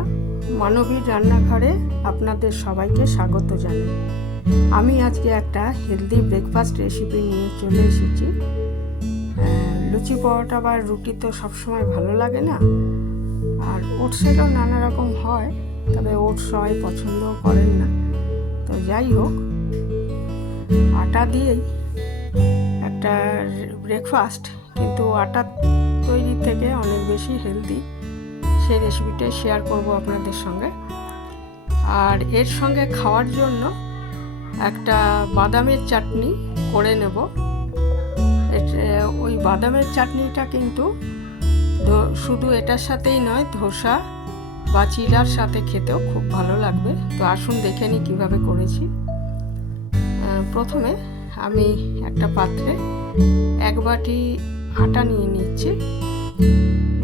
বন্ধুরা, মানবীর রান্নাঘরে আপনাদের সবাইকে স্বাগত জানাই। আমি আজকে একটা হেলদি ব্রেকফাস্ট রেসিপি নিয়ে চলে এসেছি। লুচি পরোটা বা রুটি তো সবসময় ভালো লাগে না, আর ওটসেরও নানা রকম হয়, তবে ওটস সবাই পছন্দও করেন না। তো যাই হোক, আটা দিয়েই একটা ব্রেকফাস্ট, কিন্তু আটা তৈরি থেকে অনেক বেশি হেলদি, সেই রেসিপিটাই শেয়ার করব আপনাদের সঙ্গে। আর এর সঙ্গে খাওয়ার জন্য একটা বাদামের চাটনি করে নেব। ওই বাদামের চাটনিটা কিন্তু শুধু এটার সাথেই নয়, ধোসা বা চিলার সাথে খেতেও খুব ভালো লাগবে। তো আসুন দেখে নিই কীভাবে করেছি। প্রথমে আমি একটা পাত্রে 1 বাটি আটা নিয়ে নিচ্ছি।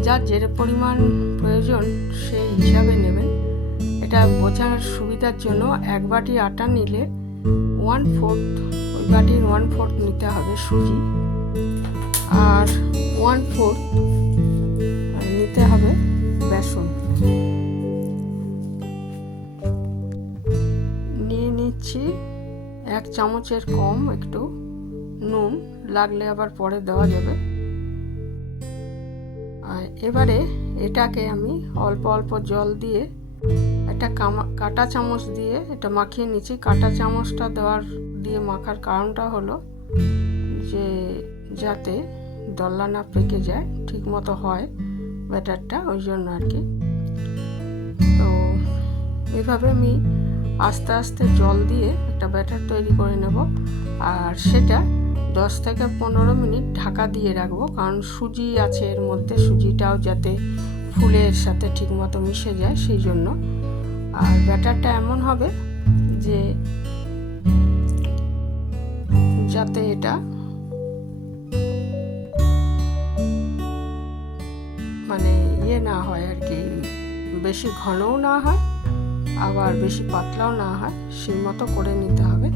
যার যে পরিমাণ প্রয়োজন সেই হিসাবে নেবেন। এটা বোঝার সুবিধার জন্য 1 বাটি আটা নিলে 1/4, ওই বাটির 1/4 নিতে হবে সুজি, আর 1/4 নিতে হবে বেসন। নিয়ে নিচ্ছি 1 চামচের কম একটু নুন, লাগলে আবার পরে দেওয়া যাবে। এবারে এটাকে আমি অল্প অল্প জল দিয়ে একটা কাঁটা চামচ দিয়ে এটা মাখিয়ে নিচ্ছি। কাঁটা চামচটা দিয়ে মাখার কারণটা হলো যে যাতে দলা না পেকে যায়, ঠিক মতো হয় ব্যাটারটা, ওই জন্য আর কি। তো এইভাবে আমি আস্তে আস্তে জল দিয়ে একটা ব্যাটার তৈরি করে নেব, আর সেটা 10 থেকে 15 মিনিট ঢাকা দিয়ে রাখবো, কারণ সুজি আছে এর মধ্যে, সুজিটাও যাতে ফুলের সাথে ঠিকমতো মিশে যায় সেই জন্য। আর ব্যাটারটা এমন হবে যে যাতে এটা মানে না হয় আর কি, বেশি ঘনও না হয় আবার বেশি পাতলাও না হয়, সেই মতো করে নিতে হবে।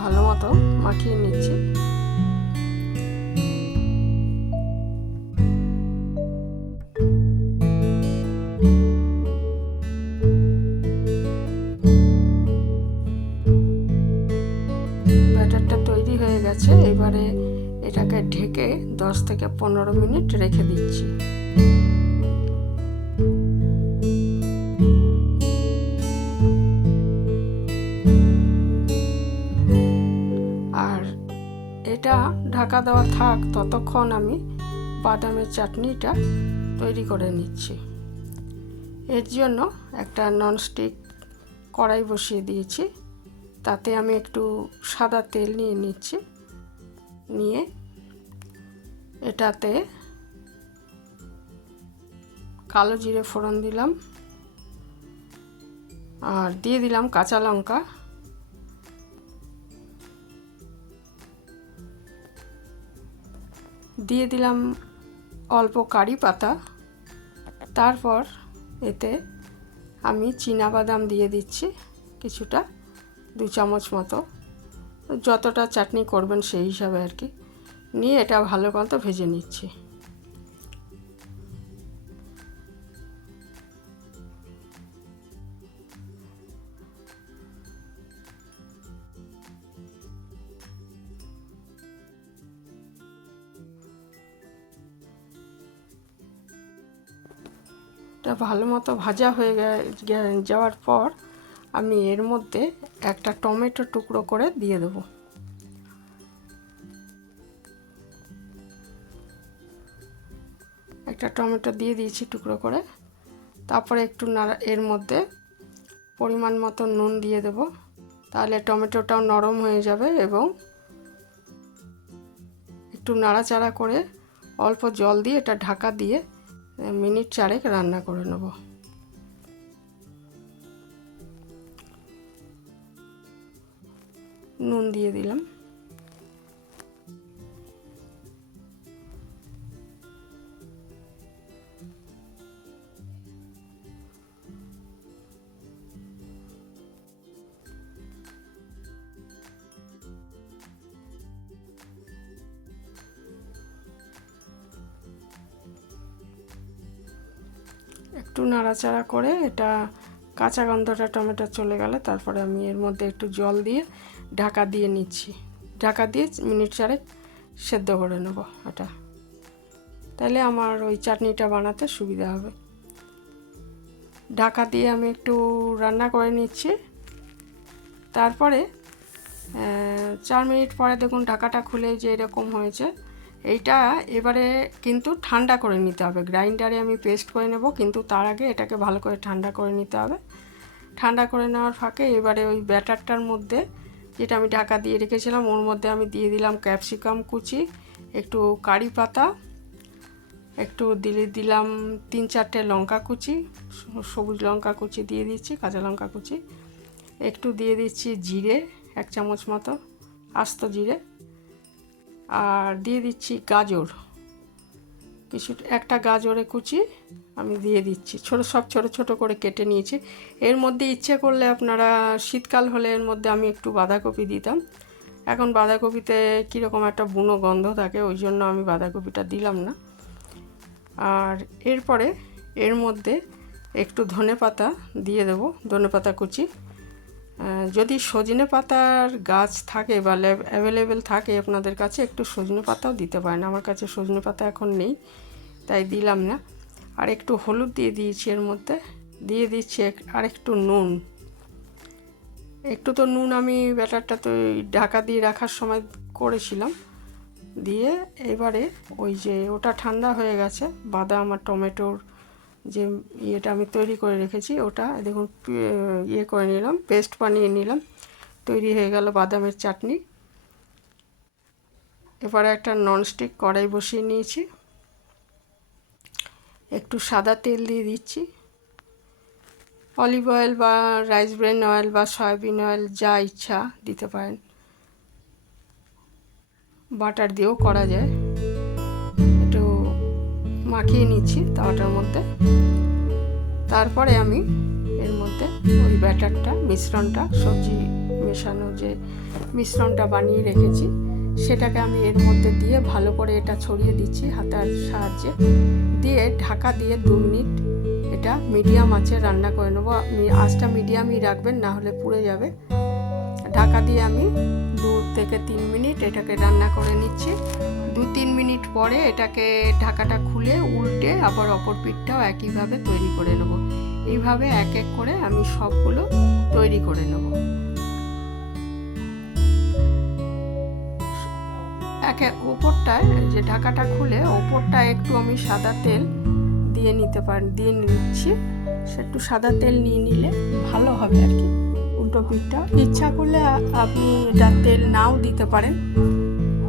ভালো মতো মাখিয়ে নিচ্ছি। ব্যাটারটা তৈরি হয়ে গেছে। এবারে এটাকে ঢেকে 10 থেকে 15 মিনিট রেখে দিচ্ছি। আর এটা ঢাকা দেওয়া থাক, ততক্ষণ আমি বাদামের চাটনিটা তৈরি করে নিচ্ছি। এর জন্য একটা ননস্টিক কড়াই বসিয়ে দিয়েছি। তাতে আমি একটু সাদা তেল নিয়ে নিচ্ছি। নিয়ে এটাতে কালো জিরে ফোড়ন দিলাম, আর দিয়ে দিলাম কাঁচা লঙ্কা, দিয়ে দিলাম অল্প কারি পাতা। তারপর এতে আমি চীনাবাদাম দিয়ে দিচ্ছি কিছুটা, 2 চামচ মতো, যতটা চাটনি করবেন সেই হিসাবে আর কি। নিয়ে এটা ভালো মতো ভেজে নিচ্ছি। এটা ভালো মতো ভাজা হয়ে যাওয়ার পর আমি এর মধ্যে একটা টমেটো টুকরো করে দিয়ে দেবো। একটা টমেটো দিয়ে দিয়েছি টুকরো করে। তারপরে একটু এর মধ্যে পরিমাণ মতো নুন দিয়ে দেব, তাহলে টমেটোটাও নরম হয়ে যাবে। এবং একটু নাড়াচাড়া করে অল্প জল দিয়ে এটা ঢাকা দিয়ে মিনিট 4 রান্না করে নেব। নুন দিয়ে দিলাম। একটু নাড়াচাড়া করে এটা কাঁচা গন্ধটা টমেটো চলে গেলে তারপরে আমি এর মধ্যে একটু জল দিয়ে ঢাকা দিয়ে নিচ্ছি। ঢাকা দিয়ে মিনিট 4 সেদ্ধ করে নেব এটা, তাহলে আমার ওই চাটনিটা বানাতে সুবিধা হবে। ঢাকা দিয়ে আমি একটু রান্না করে নিচ্ছি। তারপরে 4 মিনিট পরে দেখুন ঢাকাটা খুলে যে এরকম হয়েছে। এইটা এবারে কিন্তু ঠান্ডা করে নিতে হবে। গ্রাইন্ডারে আমি পেস্ট করে নেব, কিন্তু তার আগে এটাকে ভালো করে ঠান্ডা করে নিতে হবে। ঠান্ডা করে নেওয়ার ফাঁকে এবারে ওই ব্যাটারটার মধ্যে যেটা আমি ঢাকা দিয়ে রেখেছিলাম ওর মধ্যে আমি দিয়ে দিলাম ক্যাপসিকাম কুচি, একটু কারি পাতা, একটু দিলাম 3-4টে লঙ্কা কুচি, সবুজ লঙ্কা কুচি দিয়ে দিচ্ছি, কাঁচা লঙ্কা কুচি, একটু দিয়ে দিচ্ছি জিরে 1 চামচ মতো আস্ত জিরে, আর দিয়ে দিচ্ছি গাজর কিছু, একটা গাজরে কুচি আমি দিয়ে দিচ্ছি, সব ছোট ছোট করে কেটে নিয়েছি। এর মধ্যে ইচ্ছে করলে আপনারা শীতকাল হলে এর মধ্যে আমি একটু বাঁধাকপি দিতাম। এখন বাঁধাকপিতে কীরকম একটা বুনো গন্ধ থাকে, ওই জন্য আমি বাঁধাকপিটা দিলাম না। আর এরপরে এর মধ্যে একটু ধনেপাতা দিয়ে দেবো, ধনেপাতা কুচি। যদি সজনে পাতার গাছ থাকে বা অ্যাভেলেবেল থাকে আপনাদের কাছে, একটু সজনে পাতাও দিতে পারেন। আমার কাছে সজনে পাতা এখন নেই, তাই দিলাম না। আর একটু হলুদ দিয়ে দিয়েছি এর মধ্যে, দিয়ে দিচ্ছি আর একটু নুন। একটু তো নুন আমি ব্যাটারটা তো ঢাকা দিয়ে রাখার সময় করেছিলাম। দিয়ে এবারে ওই যে ওটা ঠান্ডা হয়ে গেছে, বাদাম আর টমেটোর যে ইয়েটা আমি তৈরি করে রেখেছি ওটা দেখুন ইয়ে করে নিলাম, পেস্ট বানিয়ে নিলাম, তৈরি হয়ে গেল বাদামের চাটনি। এবারে একটা ননস্টিক কড়াই বসিয়ে নিয়েছি, একটু সাদা তেল দিয়ে দিচ্ছি, অলিভ অয়েল বা রাইস ব্রেন অয়েল বা সয়াবিন অয়েল যা ইচ্ছা দিতে পারেন, বাটার দিয়েও করা যায়। একটু মাখিয়ে নিচ্ছি তাওয়াটার মধ্যে। তারপরে আমি এর মধ্যে ওই ব্যাটারটা মিশ্রণটা সবজি মেশানো যে মিশ্রণটা বানিয়ে রেখেছি সেটাকে আমি এর মধ্যে দিয়ে ভালো করে এটা ছড়িয়ে দিচ্ছি হাতের সাহায্যে, দিয়ে ঢাকা দিয়ে 2 মিনিট এটা মিডিয়াম আঁচে রান্না করে নেবো। আঁচটা মিডিয়ামই রাখবেন, না হলে পুড়ে যাবে। ঢাকা দিয়ে আমি 2 থেকে 3 মিনিট এটাকে রান্না করে নিচ্ছি। 2-3 মিনিট পরে এটাকে ঢাকাটা খুলে উল্টে আবার অপর পিঠটাও একইভাবে তৈরি করে নেব। এইভাবে এক এক করে আমি সবগুলো তৈরি করে নেব। ওপরটায় যে ঢাকাটা খুলে ওপরটা একটু আমি সাদা তেল দিয়ে নিচ্ছি। সে একটু সাদা তেল নিয়ে নিলে ভালো হবে আর কি। উল্টো পিঠটা ইচ্ছা করলে আপনি এটা তেল নাও দিতে পারেন।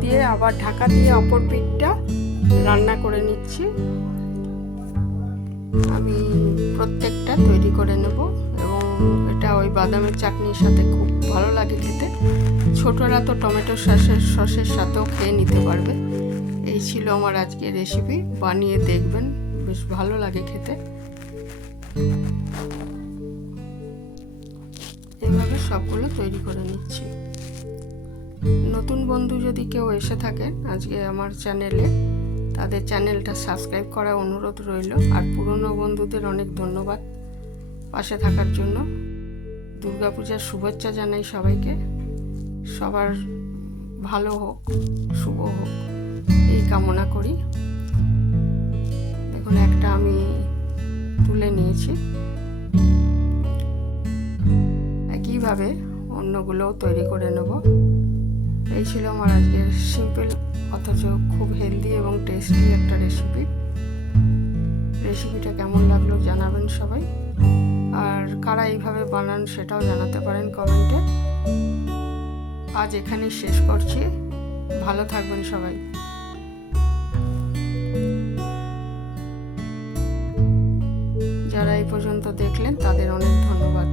দিয়ে আবার ঢাকা দিয়ে অপর পিঠটা রান্না করে নিচ্ছি। আমি প্রত্যেকটা তৈরি করে নেব এবং এটা ওই বাদামের চাটনির সাথে খুব ভালো লাগে খেতে। ছোটরা তো টমেটো সসের সাথেও খেয়ে নিতে পারবে। এই ছিল আমার আজকের রেসিপি, বানিয়ে দেখবেন, বেশ ভালো লাগে খেতে। এভাবে সবগুলো তৈরি করে নিচ্ছি। নতুন বন্ধু যদি কেউ এসে থাকেন আজকে আমার চ্যানেলে, তাদের চ্যানেলটা সাবস্ক্রাইব করার অনুরোধ রইল। আর পুরনো বন্ধুদের অনেক ধন্যবাদ পাশে থাকার জন্য। দুর্গাপূজার শুভেচ্ছা জানাই সবাইকে। সবার ভালো হোক, শুভ হোক এই কামনা করি। দেখুন একটা আমি তুলে নিয়েছি, একইভাবে অন্যগুলোও তৈরি করে নেব। এই ছিল আমার আজকের সিম্পল অথচ খুব হেলদি এবং টেস্টি একটা রেসিপি। রেসিপিটা কেমন লাগলো জানাবেন সবাই, আর কারা এইভাবে বানান সেটাও জানাতে পারেন কমেন্টে। আজ এখানেই শেষ করছি, ভালো থাকবেন সবাই। যারা এই পর্যন্ত দেখলেন তাদের অনেক ধন্যবাদ।